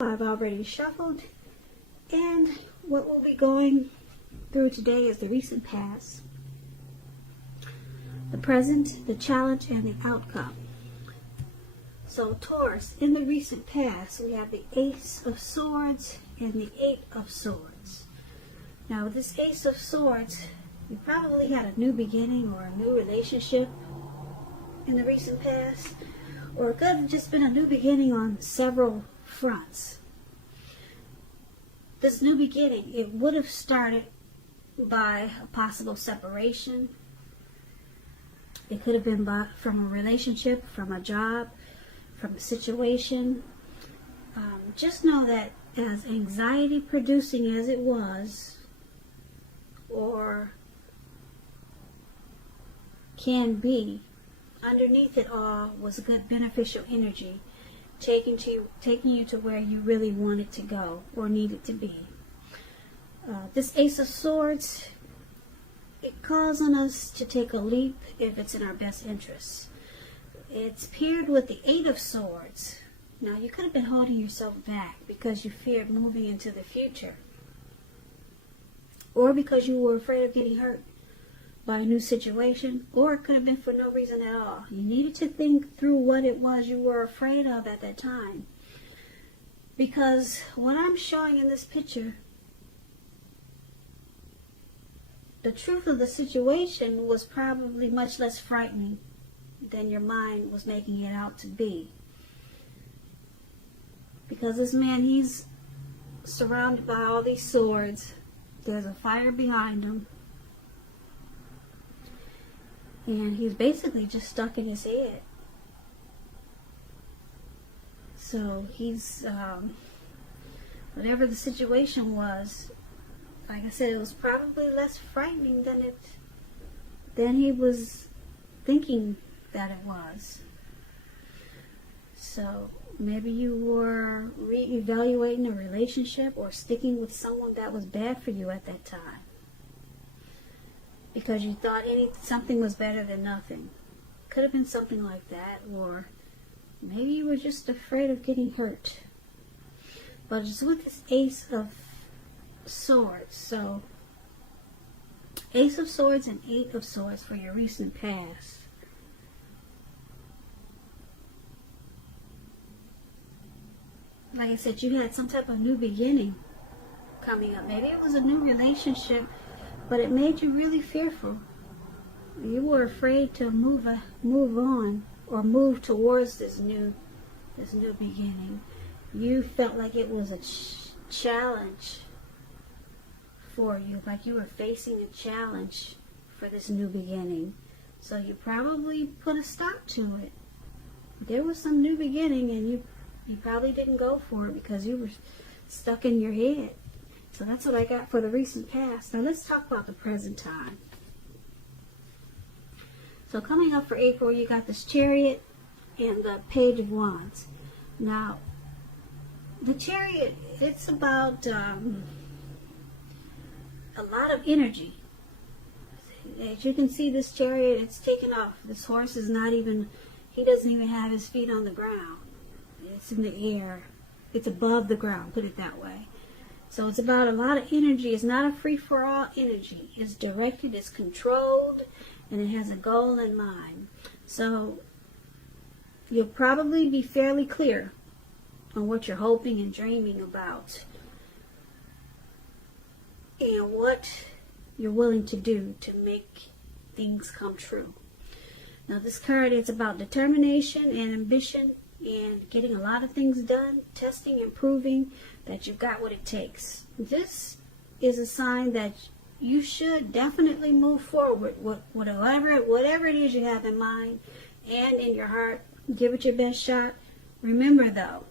I've already shuffled, and what we'll be going through today is the recent past, the present, the challenge, and the outcome. So Taurus, in the recent past, we have the Ace of Swords and the Eight of Swords. Now with this Ace of Swords, you probably had a new beginning or a new relationship in the recent past, or it could have just been a new beginning on several fronts. This new beginning, it would have started by a possible separation. It could have been from a relationship, from a job, from a situation. Just know that as anxiety producing as it was, or can be, underneath it all was a good beneficial energy taking you to where you really wanted to go or needed to be. This Ace of Swords, it calls on us to take a leap if it's in our best interests. It's paired with the Eight of Swords. Now you could have been holding yourself back because you feared moving into the future, or because you were afraid of getting hurt by a new situation, or it could have been for no reason at all. You needed to think through what it was you were afraid of at that time. Because what I'm showing in this picture, the truth of the situation was probably much less frightening than your mind was making it out to be. Because this man, he's surrounded by all these swords. There's a fire behind him. And he's basically just stuck in his head. So he's, whatever the situation was, like I said, it was probably less frightening than he was thinking that it was. So maybe you were re-evaluating a relationship or sticking with someone that was bad for you at that time, because you thought something was better than nothing. Could have been something like that, or maybe you were just afraid of getting hurt. But it's with this Ace of Swords. So Ace of Swords and Eight of Swords for your recent past. Like I said, you had some type of new beginning coming up. Maybe it was a new relationship, but it made you really fearful. You were afraid to move on or move towards this new beginning. You felt like it was a challenge for you, like you were facing a challenge for this new beginning. So you probably put a stop to it. There was some new beginning, and you probably didn't go for it because you were stuck in your head. So that's what I got for the recent past. Now let's talk about the present time. So coming up for April, you got this Chariot and the Page of Wands. Now, the Chariot, it's about a lot of energy. As you can see, this Chariot, it's taken off. This horse is he doesn't even have his feet on the ground. It's in the air. It's above the ground, put it that way. So it's about a lot of energy. It's not a free-for-all energy. It's directed, it's controlled, and it has a goal in mind. So you'll probably be fairly clear on what you're hoping and dreaming about, and what you're willing to do to make things come true. Now this card, it's about determination and ambition and getting a lot of things done, testing and proving that you've got what it takes. This is a sign that you should definitely move forward with whatever it is you have in mind and in your heart. Give it your best shot. Remember though,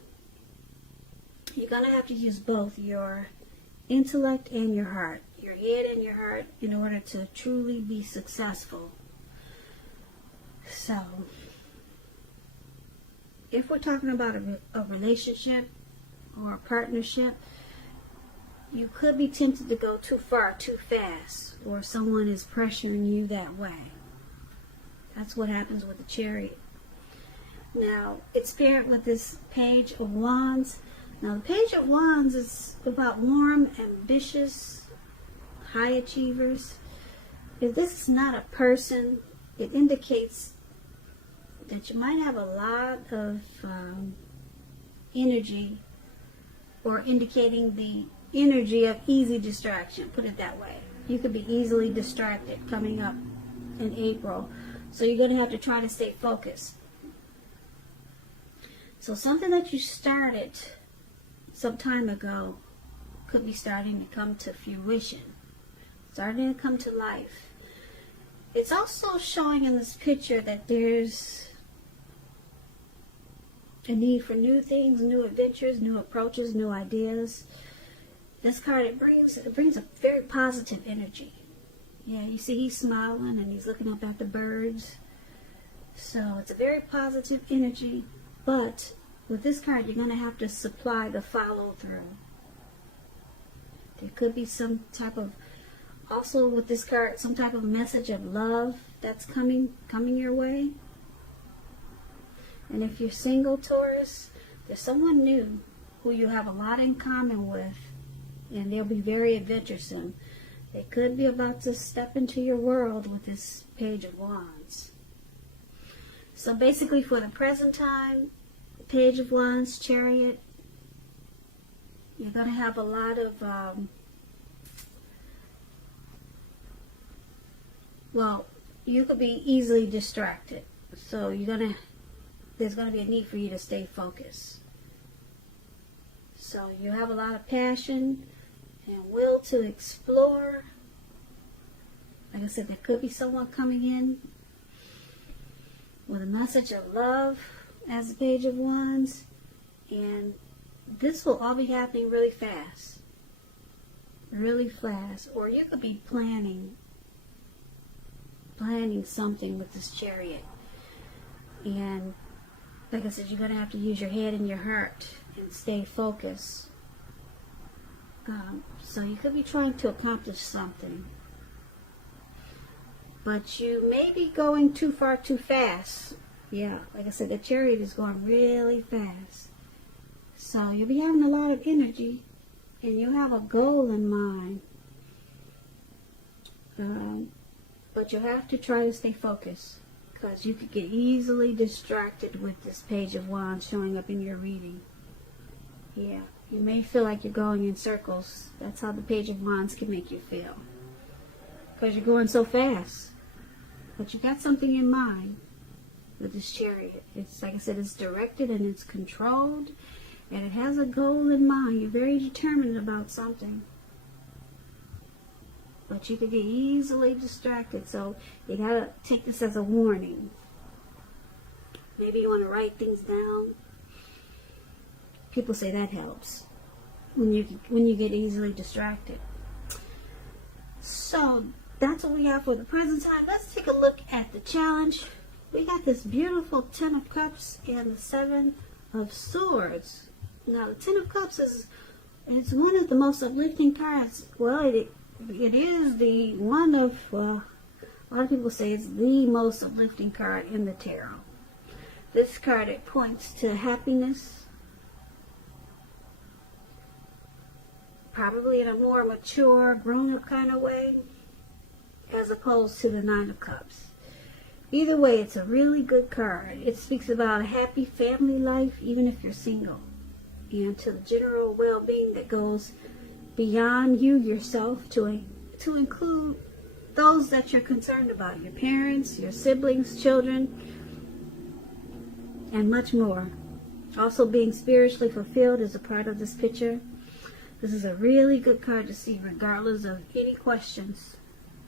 you're going to have to use both your intellect and your heart, your head and your heart, in order to truly be successful. So if we're talking about a relationship or a partnership, you could be tempted to go too far, too fast, or someone is pressuring you that way. That's what happens with the Chariot. Now, it's paired with this Page of Wands. Now, the Page of Wands is about warm, ambitious, high achievers. If this is not a person, it indicates that you might have a lot of energy, or indicating the energy of easy distraction, put it that way. You could be easily distracted coming up in April. So you're going to have to try to stay focused. So something that you started some time ago could be starting to come to fruition, starting to come to life. It's also showing in this picture that there's a need for new things, new adventures, new approaches, new ideas. This card, it brings a very positive energy. Yeah, you see he's smiling and he's looking up at the birds. So it's a very positive energy, but with this card, you're going to have to supply the follow through. There could be some type of, also with this card, some type of message of love that's coming your way. And if you're single, Taurus, there's someone new who you have a lot in common with, and they'll be very adventuresome. They could be about to step into your world with this Page of Wands. So basically, for the present time, Page of Wands, Chariot, you're going to have a lot of, well, you could be easily distracted. So there's going to be a need for you to stay focused. So you have a lot of passion and will to explore. Like I said, there could be someone coming in with a message of love as a Page of Wands, and this will all be happening really fast, or you could be planning something with this Chariot. And like I said, you're going to have to use your head and your heart and stay focused. So you could be trying to accomplish something, but you may be going too far too fast. Yeah, like I said, the Chariot is going really fast. So you'll be having a lot of energy, and you'll have a goal in mind. But you'll have to try to stay focused, because you could get easily distracted with this Page of Wands showing up in your reading. Yeah, you may feel like you're going in circles. That's how the Page of Wands can make you feel, because you're going so fast. But you got something in mind with this Chariot. It's, like I said, it's directed and it's controlled, and it has a goal in mind. You're very determined about something, but you could get easily distracted. So you gotta take this as a warning. Maybe you want to write things down. People say that helps when you get easily distracted. So that's what we have for the present time. Let's take a look at the challenge. We got this beautiful Ten of Cups and the Seven of Swords. Now the Ten of Cups it's one of the most uplifting cards. Well, it is the one of, a lot of people say it's the most uplifting card in the tarot. This card, it points to happiness, probably in a more mature, grown-up kind of way, as opposed to the Nine of Cups. Either way, it's a really good card. It speaks about a happy family life, even if you're single, and to the general well-being that goes beyond you yourself to include those that you're concerned about, your parents, your siblings, children, and much more. Also, being spiritually fulfilled is a part of this picture. This is a really good card to see regardless of any questions.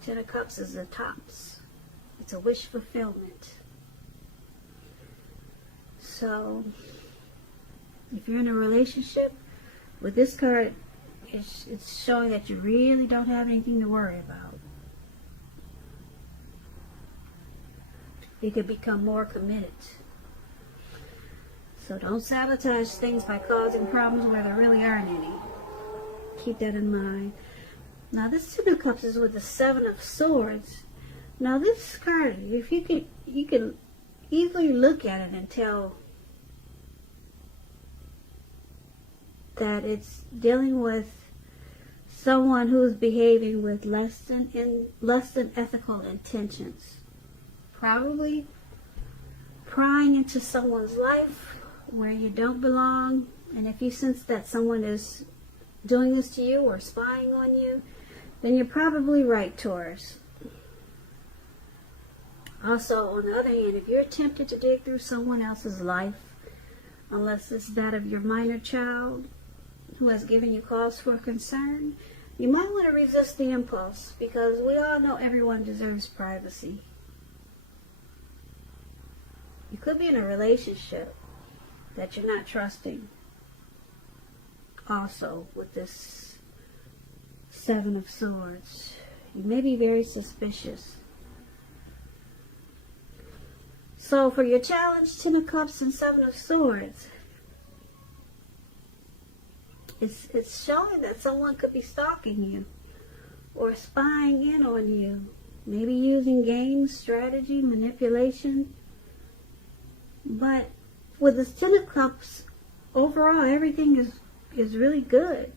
Ten of Cups is the tops. It's a wish fulfillment. So if you're in a relationship, with this card, it's showing that you really don't have anything to worry about. You could become more committed. So don't sabotage things by causing problems where there really aren't any. Keep that in mind. Now this Ten of Cups is with the Seven of Swords. Now this card, if you can easily look at it and tell that it's dealing with someone who's behaving with less than ethical intentions. Probably prying into someone's life where you don't belong. And if you sense that someone is doing this to you or spying on you, then you're probably right, Taurus. Also, on the other hand, if you're tempted to dig through someone else's life, unless it's that of your minor child who has given you cause for concern, you might want to resist the impulse, because we all know everyone deserves privacy. You could be in a relationship that you're not trusting. Also, with this Seven of Swords, you may be very suspicious. So for your challenge, Ten of Cups and Seven of Swords, it's showing that someone could be stalking you or spying in on you, maybe using games, strategy, manipulation. But with the Ten of Cups, overall everything is really good.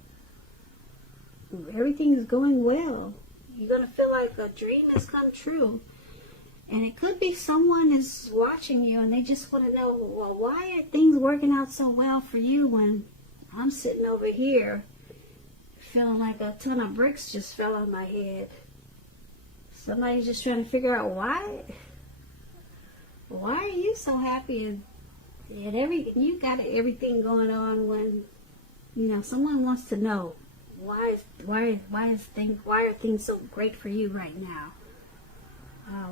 Everything is going well. You're going to feel like a dream has come true. And it could be someone is watching you and they just want to know, well, why are things working out so well for you when I'm sitting over here feeling like a ton of bricks just fell on my head? Somebody's just trying to figure out why are you so happy and you got everything going on when, you know, someone wants to know why are things so great for you right now?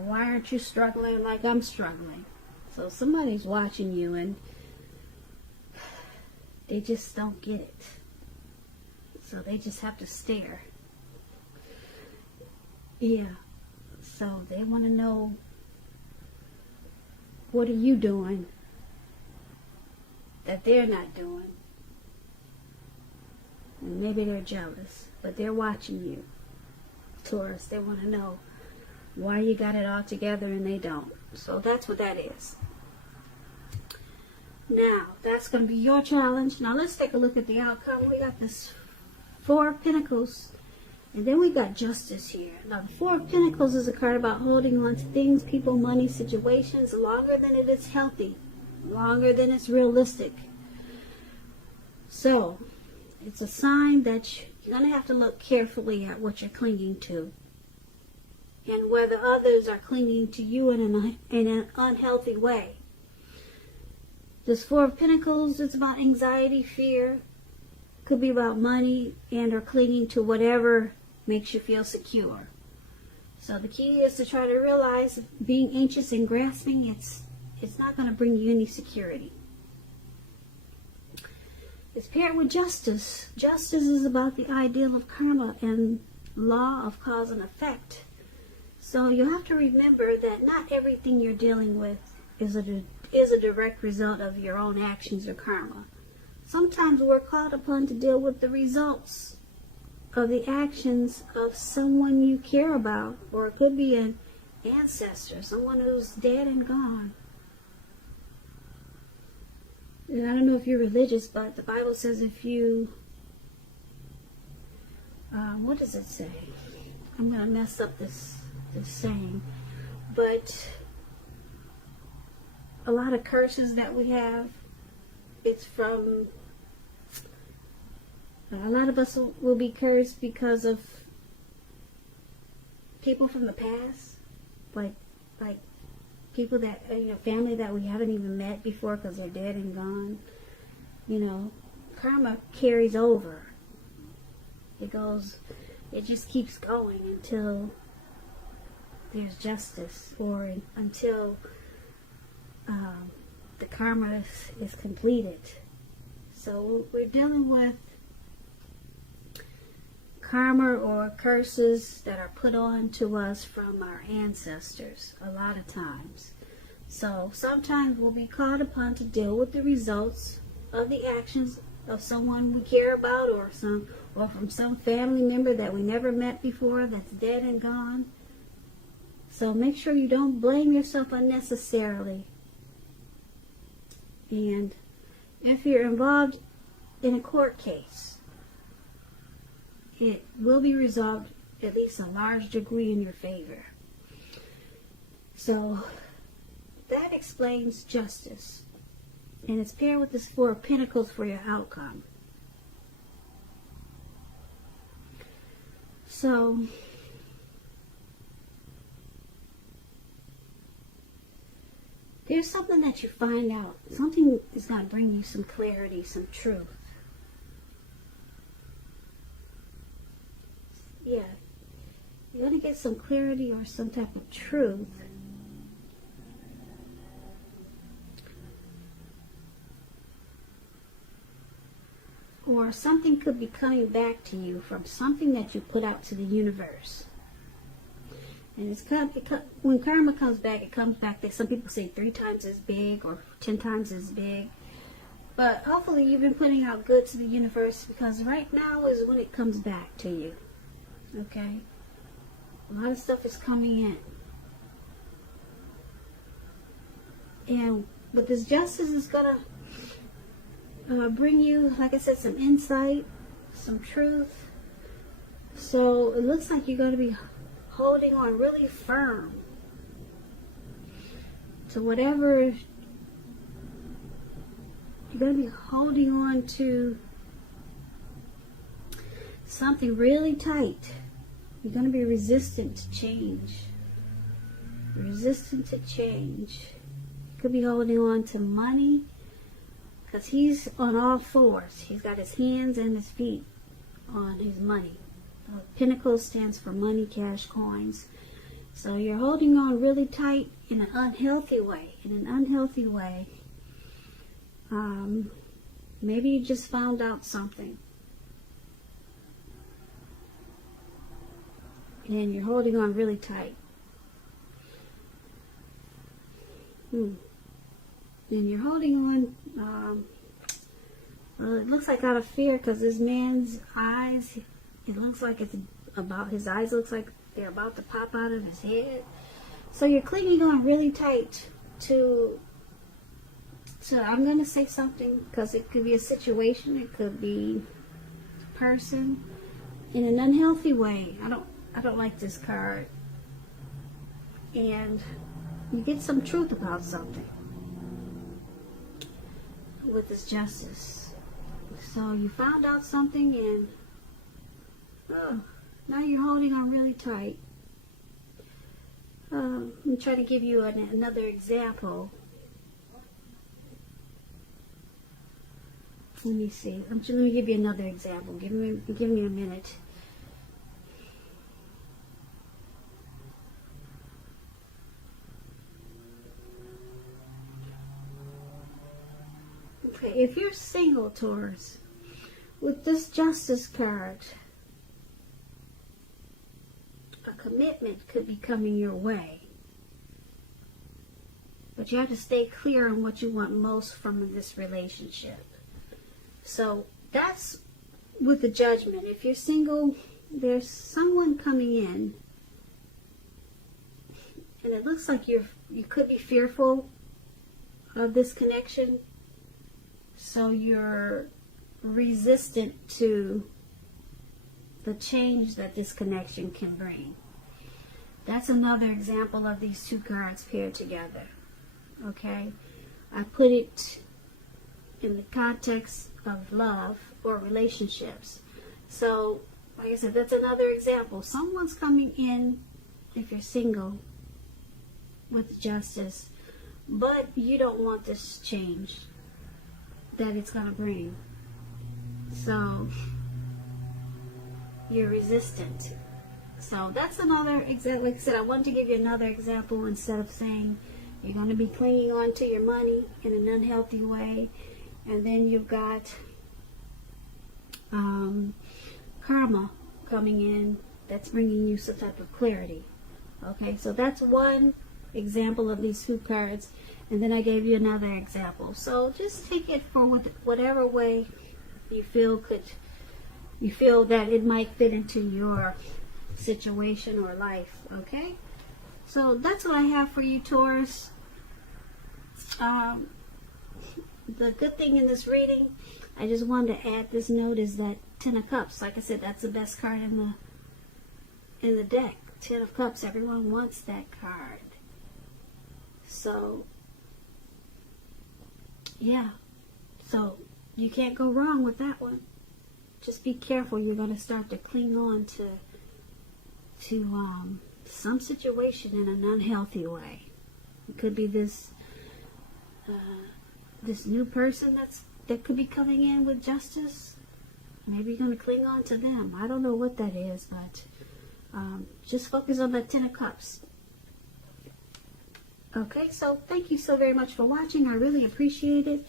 Why aren't you struggling like I'm struggling? So somebody's watching you and they just don't get it. So they just have to stare. Yeah. So they want to know, what are you doing that they're not doing? And maybe they're jealous, but they're watching you, Taurus. They want to know why you got it all together and they don't. So that's what that is. Now, that's going to be your challenge. Now, let's take a look at the outcome. We got this Four of Pentacles, and then we got Justice here. Now, the Four of Pentacles is a card about holding on to things, people, money, situations longer than it is healthy, longer than it's realistic. So, it's a sign that you're going to have to look carefully at what you're clinging to, and whether others are clinging to you in an unhealthy way. This Four of Pentacles is about anxiety, fear. Could be about money and or clinging to whatever makes you feel secure. So the key is to try to realize being anxious and grasping, it's not going to bring you any security. It's paired with Justice. Justice is about the ideal of karma and law of cause and effect. So you have to remember that not everything you're dealing with is a direct result of your own actions or karma. Sometimes we're called upon to deal with the results of the actions of someone you care about, or it could be an ancestor, someone who's dead and gone. And I don't know if you're religious, but the Bible says if you, what does it say? I'm going to mess up this saying, but a lot of curses that we have, it's from, a lot of us will be cursed because of people from the past, like people that, family that we haven't even met before because they're dead and gone. Karma carries over. It just keeps going until there's justice, or until the karma is completed. So we're dealing with karma or curses that are put on to us from our ancestors a lot of times. So sometimes we'll be called upon to deal with the results of the actions of someone we care about, or from some family member that we never met before that's dead and gone. So make sure you don't blame yourself unnecessarily. And if you're involved in a court case. It will be resolved at least a large degree in your favor. So that explains justice. And it's paired with this Four of Pentacles for your outcome. So there's something that you find out. Something is going to bring you some clarity, some truth. Yeah. You're going to get some clarity or some type of truth. Or something could be coming back to you from something that you put out to the universe. And when karma comes back, it comes back, some people say 3 times as big or 10 times as big. But hopefully you've been putting out good to the universe, because right now is when it comes back to you. Okay? A lot of stuff is coming in. And but this justice is going to bring you, like I said, some insight, some truth. So it looks like you're going to be holding on really firm to whatever. You're going to be holding on to something really tight. You're going to be resistant to change. Resistant to change. You could be holding on to money, because he's on all fours. He's got his hands and his feet on his money. Pentacle stands for money, cash, coins. So you're holding on really tight in an unhealthy way. In an unhealthy way. Maybe you just found out something. And you're holding on really tight. And you're holding on, well, it looks like out of fear, because this man's eyes, it looks like it's about, his eyes looks like they're about to pop out of his head. So you're clinging on really tight to I'm going to say something, because it could be a situation, it could be a person, in an unhealthy way. I don't like this card. And you get some truth about something with this justice. So you found out something, and now you're holding on really tight. I'm trying to give you another example. Let me see. Let me give you another example. Give me a minute. Okay, if you're single, Taurus, with this Justice card, a commitment could be coming your way. But you have to stay clear on what you want most from this relationship. So that's with the Judgment. If you're single, there's someone coming in, and it looks like you could be fearful of this connection. So you're resistant to the change that this connection can bring. That's another example of these two cards paired together. Okay? I put it in the context of love or relationships. So, like I said, that's another example. Someone's coming in, if you're single, with justice, but you don't want this change that it's going to bring. So you're resistant. So that's another example. Like I said, I wanted to give you another example instead of saying you're going to be clinging on to your money in an unhealthy way. And then you've got karma coming in that's bringing you some type of clarity. Okay, so that's one example of these two cards. And then I gave you another example. So just take it for whatever way you feel that it might fit into your situation or life. Okay? So that's what I have for you, Taurus. The good thing in this reading, I just wanted to add this note is that Ten of Cups. Like I said, that's the best card in the deck. Ten of Cups. Everyone wants that card. So, yeah. So, you can't go wrong with that one. Just be careful. You're going to start to cling on to some situation in an unhealthy way. It could be this new person that could be coming in with justice. Maybe you're going to cling on to them. I don't know what that is, but just focus on that Ten of Cups. Okay, so thank you so very much for watching. I really appreciate it.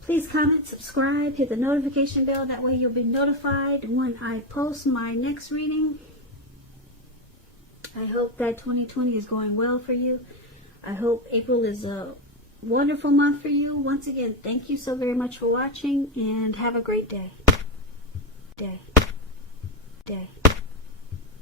Please comment, subscribe, hit the notification bell. That way you'll be notified when I post my next reading. I hope that 2020 is going well for you. I hope April is a wonderful month for you. Once again, thank you so very much for watching, and have a great day.